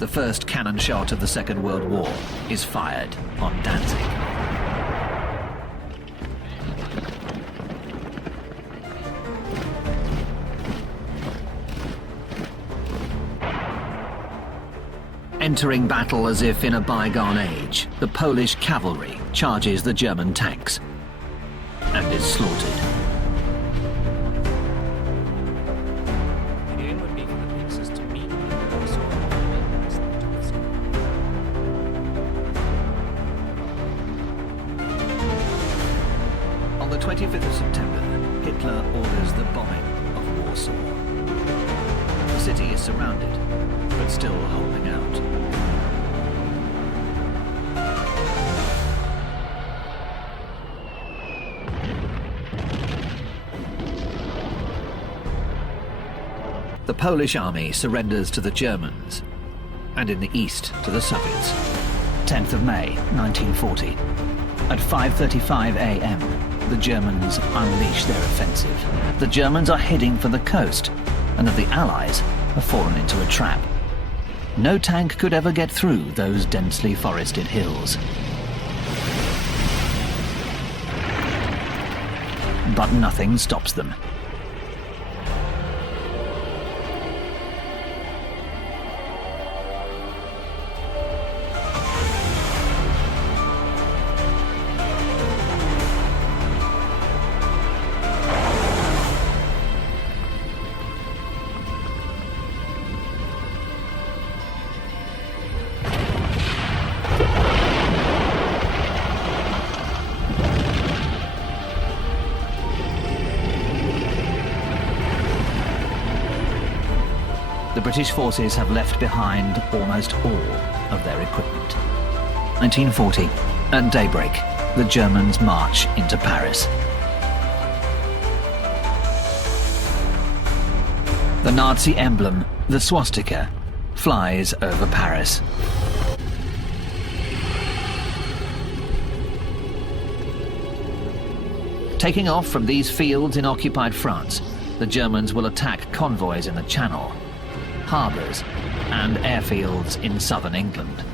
The first cannon shot of the Second World War is fired on Danzig. Entering battle as if in a bygone age, the Polish cavalry charges the German tanks and is slaughtered. On the 25th of September, Hitler orders the bombing of Warsaw. The city is surrounded, but still holding out. The Polish army surrenders to the Germans, and in the east to the Soviets. 10th of May, 1940. At 5:35 a.m., the Germans unleash their offensive. The Germans are heading for the coast, and the Allies have fallen into a trap. No tank could ever get through those densely forested hills. But nothing stops them. The British forces have left behind almost all of their equipment. 1940, at daybreak, the Germans march into Paris. The Nazi emblem, the swastika, flies over Paris. Taking off from these fields in occupied France, the Germans will attack convoys in the Channel, harbours and airfields in southern England.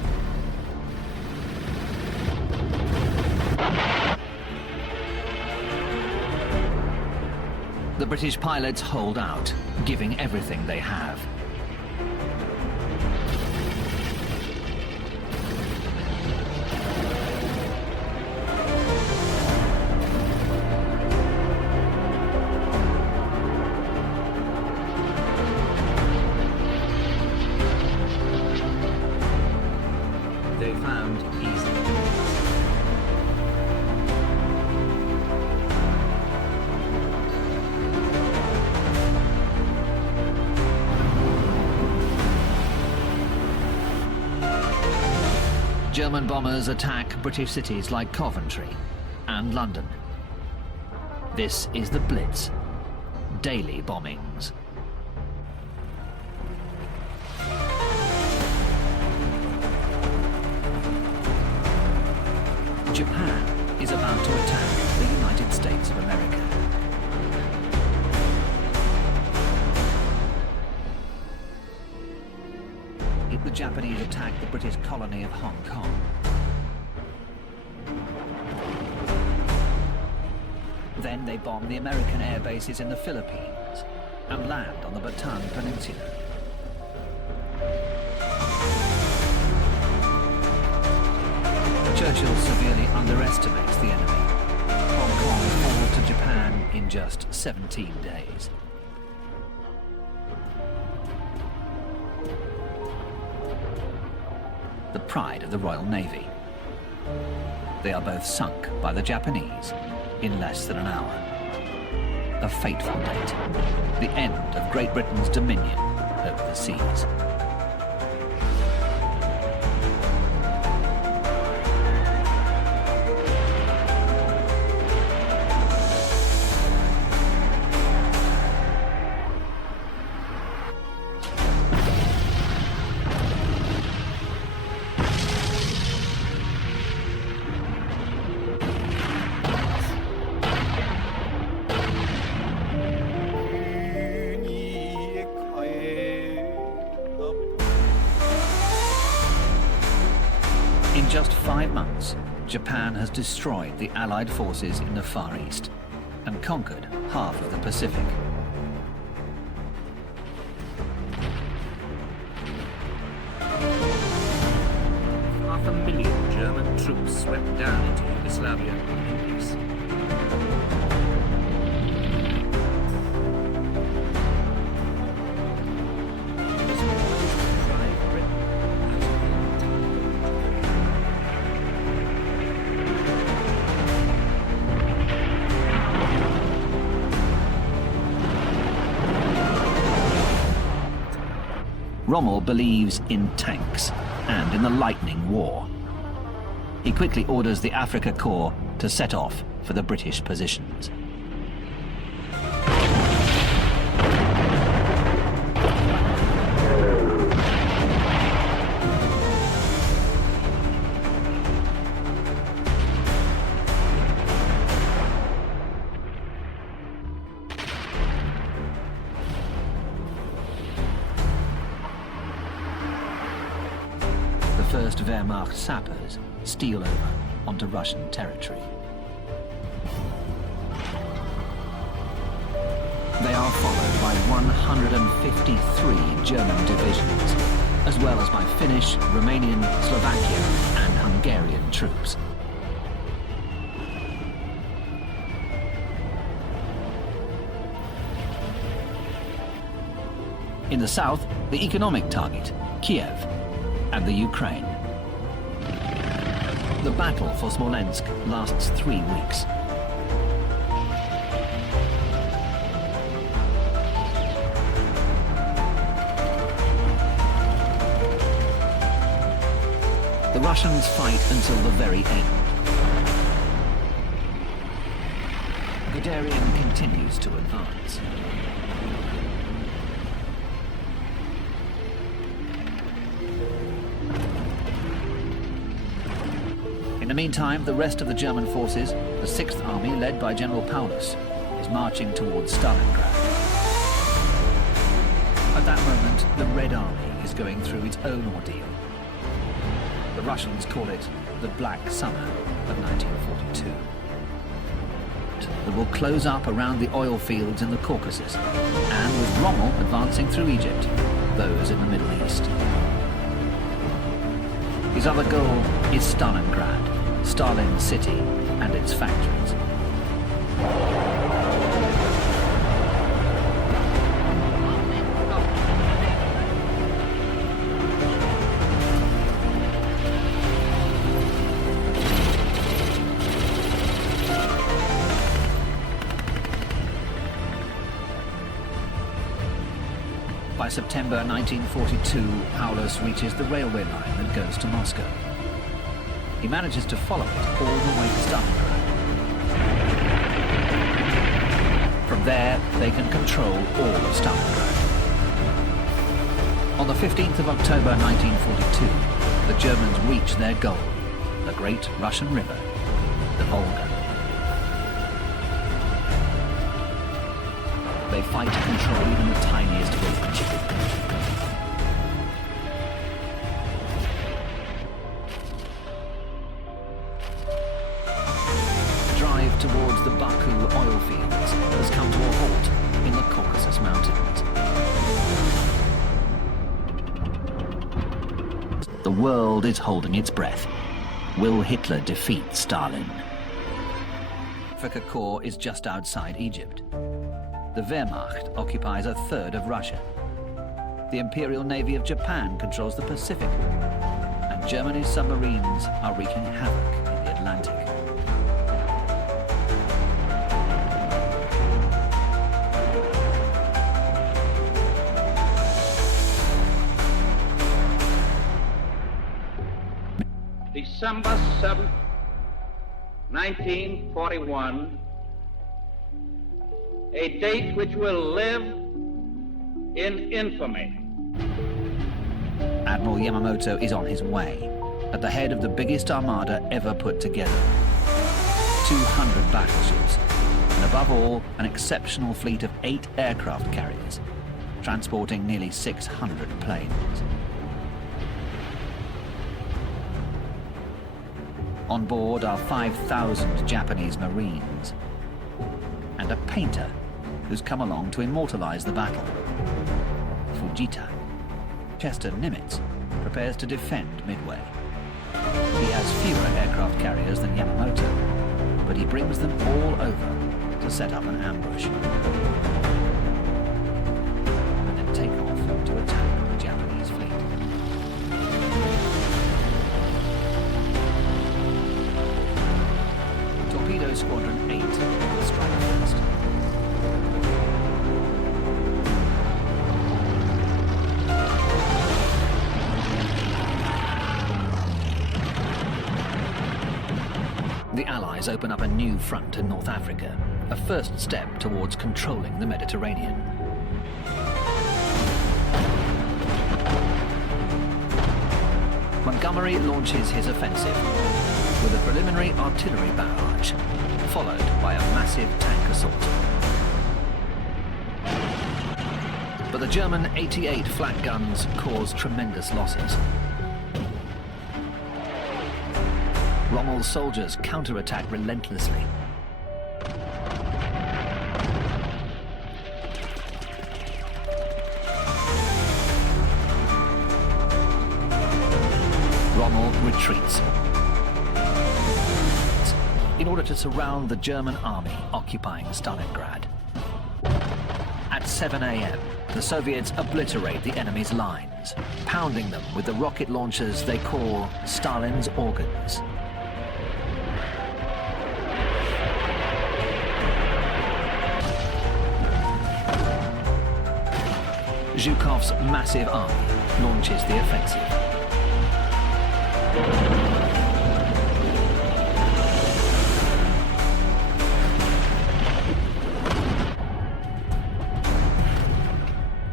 The British pilots hold out, giving everything they have. They found easy. German bombers attack British cities like Coventry and London. This is the Blitz. Daily bombings. Japan is about to attack the United States of America. The Japanese attack the British colony of Hong Kong. Then they bomb the American air bases in the Philippines and land on the Bataan Peninsula. Churchill severely underestimates the enemy. Hong Kong falls to Japan in just 17 days. The pride of the Royal Navy. They are both sunk by the Japanese in less than an hour. A fateful date. The end of Great Britain's dominion over the seas. In just 5 months, Japan has destroyed the Allied forces in the Far East and conquered half of the Pacific. Half a million German troops swept down into Yugoslavia and Greece. Rommel believes in tanks and in the Lightning War. He quickly orders the Afrika Korps to set off for the British positions. First Wehrmacht sappers steal over onto Russian territory. They are followed by 153 German divisions, as well as by Finnish, Romanian, Slovakian and Hungarian troops. In the south, the economic target, Kiev, and the Ukraine. The battle for Smolensk lasts 3 weeks. The Russians fight until the very end. Guderian continues to advance. In the meantime, the rest of the German forces, the 6th Army led by General Paulus, is marching towards Stalingrad. At that moment, the Red Army is going through its own ordeal. The Russians call it the Black Summer of 1942. That will close up around the oil fields in the Caucasus, and with Rommel advancing through Egypt, those in the Middle East. His other goal is Stalingrad, Stalin's city and its factories. By September 1942, Paulus reaches the railway line that goes to Moscow. He manages to follow it all the way to Stalingrad. From there, they can control all of Stalingrad. On the 15th of October 1942, the Germans reach their goal, the great Russian river, the Volga. They fight to control even the tiniest village. Towards the Baku oil fields has come to a halt in the Caucasus Mountains. The world is holding its breath. Will Hitler defeat Stalin? Afrika Korps is just outside Egypt. The Wehrmacht occupies a third of Russia. The Imperial Navy of Japan controls the Pacific, and Germany's submarines are wreaking havoc in the Atlantic. December 7th, 1941, a date which will live in infamy. Admiral Yamamoto is on his way, at the head of the biggest armada ever put together. 200 battleships, and above all, an exceptional fleet of 8 aircraft carriers, transporting nearly 600 planes. On board are 5,000 Japanese Marines and a painter who's come along to immortalize the battle. Fujita. Chester Nimitz prepares to defend Midway. He has fewer aircraft carriers than Yamamoto, but he brings them all over to set up an ambush and then take off to attack the Japanese fleet. Torpedo Squadron 8 will strike first. The Allies open up a new front in North Africa, a first step towards controlling the Mediterranean. Montgomery launches his offensive with a preliminary artillery barrage, followed by a massive tank assault. But the German 88 flak guns cause tremendous losses. Rommel's soldiers counterattack relentlessly. Rommel retreats in order to surround the German army occupying Stalingrad. At 7 a.m., the Soviets obliterate the enemy's lines, pounding them with the rocket launchers they call Stalin's organs. Zhukov's massive army launches the offensive.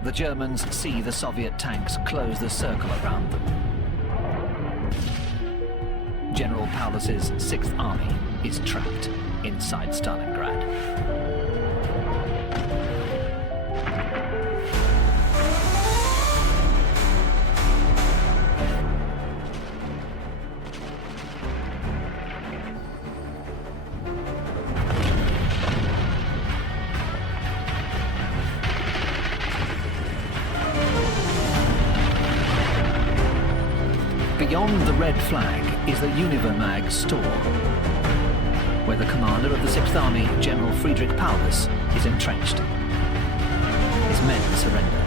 The Germans see the Soviet tanks close the circle around them. General Paulus's 6th Army is trapped inside Stalingrad. Beyond the red flag is the Univermag store, where the commander of the 6th Army, General Friedrich Paulus, is entrenched. His men surrender.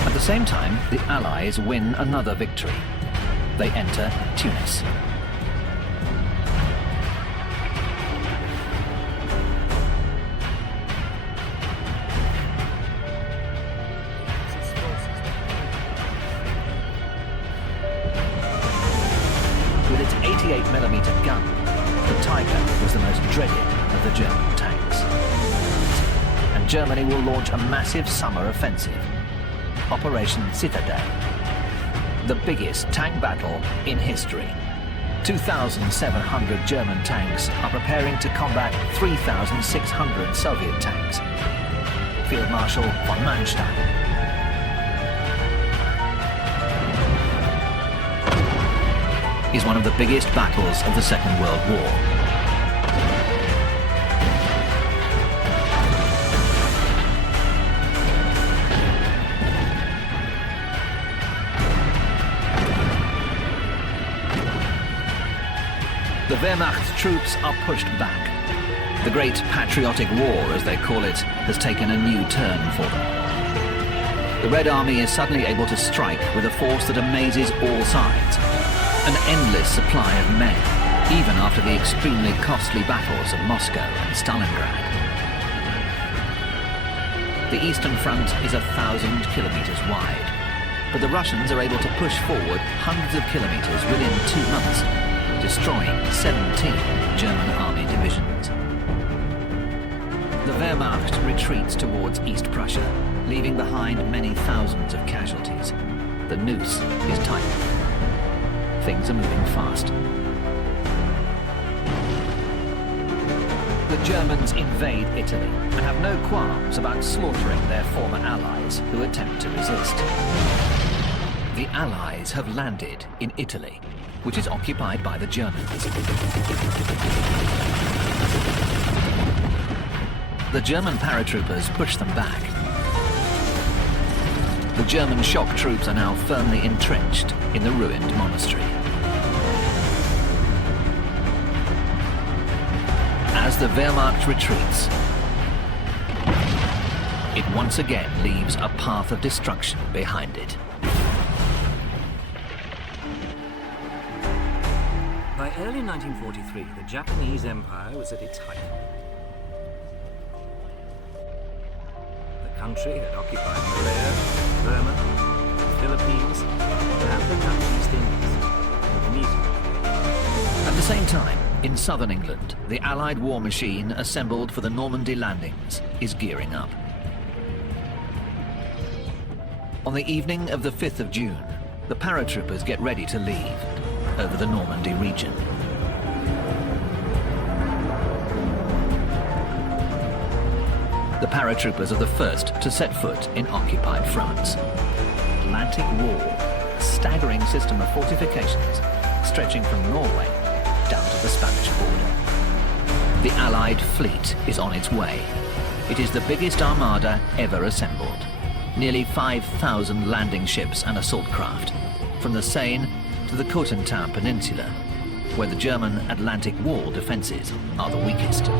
At the same time, the Allies win another victory. They enter Tunis. With its 88mm gun, the Tiger was the most dreaded of the German tanks. And Germany will launch a massive summer offensive. Operation Citadel, the biggest tank battle in history. 2,700 German tanks are preparing to combat 3,600 Soviet tanks. Field Marshal von Manstein. Is one of the biggest battles of the Second World War. The Wehrmacht's troops are pushed back. The Great Patriotic War, as they call it, has taken a new turn for them. The Red Army is suddenly able to strike with a force that amazes all sides. An endless supply of men, even after the extremely costly battles of Moscow and Stalingrad. The eastern front is 1,000 kilometers wide, but the Russians are able to push forward hundreds of kilometers within 2 months, destroying 17 German army divisions. The Wehrmacht retreats towards East Prussia, leaving behind many thousands of casualties. The noose is tightened. Things are moving fast. The Germans invade Italy and have no qualms about slaughtering their former allies who attempt to resist. The Allies have landed in Italy, which is occupied by the Germans. The German paratroopers push them back. The German shock troops are now firmly entrenched in the ruined monastery. As the Wehrmacht retreats, it once again leaves a path of destruction behind it. By early 1943, the Japanese Empire was at its height. The country had occupied Malaya, Burma, the Philippines, and the Dutch East Indies, Indonesia. At the same time, in southern England, the Allied war machine assembled for the Normandy landings is gearing up. On the evening of the 5th of June, the paratroopers get ready to leave over the Normandy region. The paratroopers are the first to set foot in occupied France. Atlantic Wall, a staggering system of fortifications stretching from Norway down to the Spanish border. The Allied fleet is on its way. It is the biggest armada ever assembled. Nearly 5,000 landing ships and assault craft, from the Seine to the Cotentin Peninsula, where the German Atlantic Wall defenses are the weakest.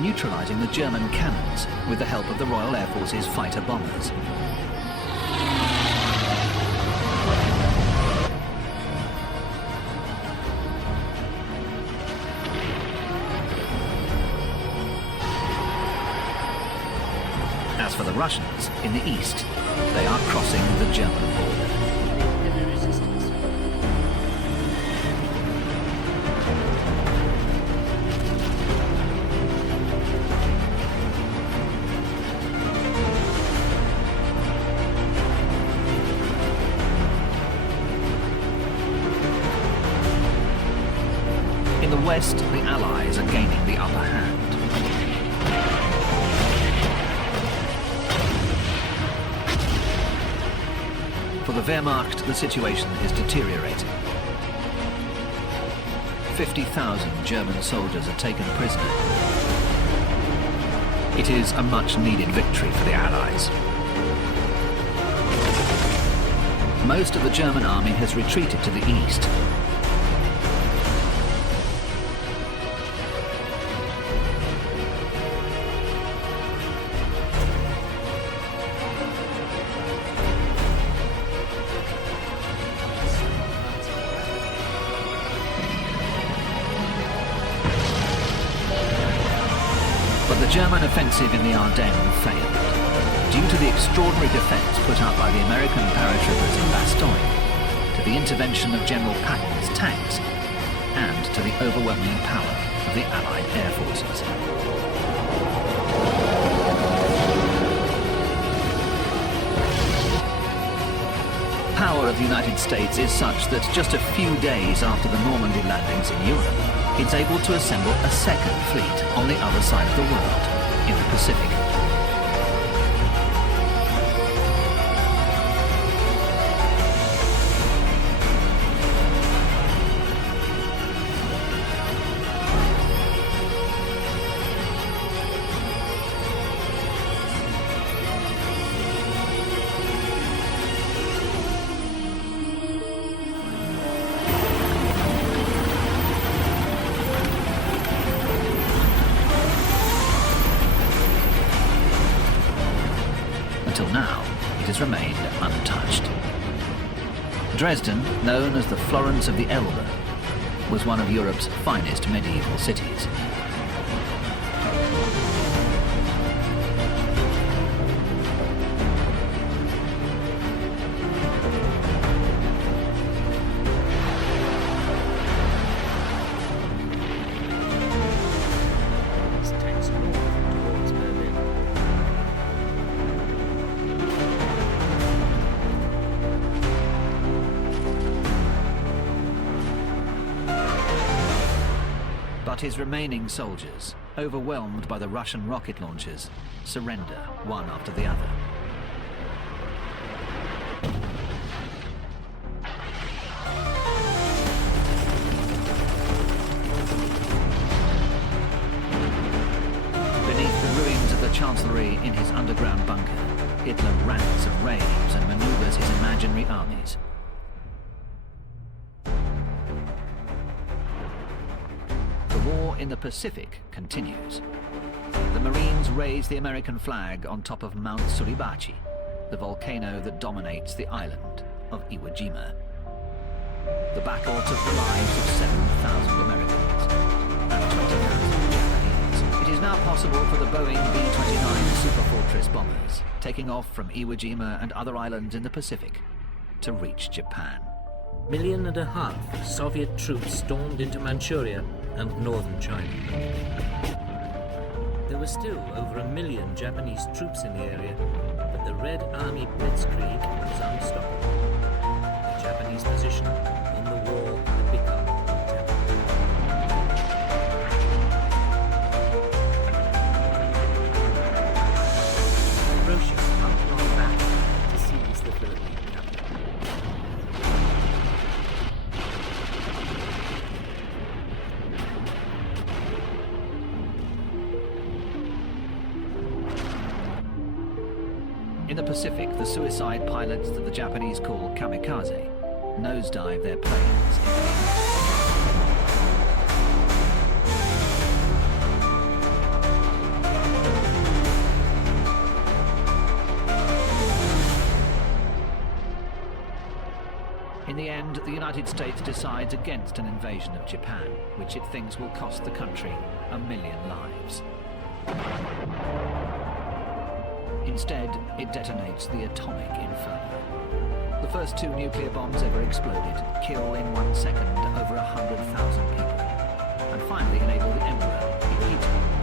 Neutralizing the German cannons with the help of the Royal Air Force's fighter bombers. As for the Russians, in the east, they are crossing the German border. In the west, the Allies are gaining the upper hand. For the Wehrmacht, the situation is deteriorating. 50,000 German soldiers are taken prisoner. It is a much-needed victory for the Allies. Most of the German army has retreated to the east. The German offensive in the Ardennes failed, due to the extraordinary defense put up by the American paratroopers in Bastogne, to the intervention of General Patton's tanks, and to the overwhelming power of the Allied air forces. Power of the United States is such that just a few days after the Normandy landings in Europe, it's able to assemble a second fleet on the other side of the world, in the Pacific. Until now, it has remained untouched. Dresden, known as the Florence of the Elbe, was one of Europe's finest medieval cities. But his remaining soldiers, overwhelmed by the Russian rocket launchers, surrender one after the other. Beneath the ruins of the Chancellery in his underground bunker, Hitler rants and raves and maneuvers his imaginary armies. The war in the Pacific continues. The Marines raise the American flag on top of Mount Suribachi, the volcano that dominates the island of Iwo Jima. The battle took the lives of 7,000 Americans and 20,000 Japanese. It is now possible for the Boeing B-29 Superfortress bombers, taking off from Iwo Jima and other islands in the Pacific, to reach Japan. 1.5 million Soviet troops stormed into Manchuria and northern China. There were still over 1 million Japanese troops in the area, but the Red Army Blitzkrieg was unstoppable. The Japanese position in the war had become untenable. Russia marched on back to seize the Philippine capital. In the Pacific, the suicide pilots that the Japanese call kamikaze nosedive their planes into the In the end, the United States decides against an invasion of Japan, which it thinks will cost the country 1 million lives. Instead, it detonates the atomic Inferno. The first 2 nuclear bombs ever exploded kill in 1 second over 100,000 people, and finally enable the Emperor, Hirohito,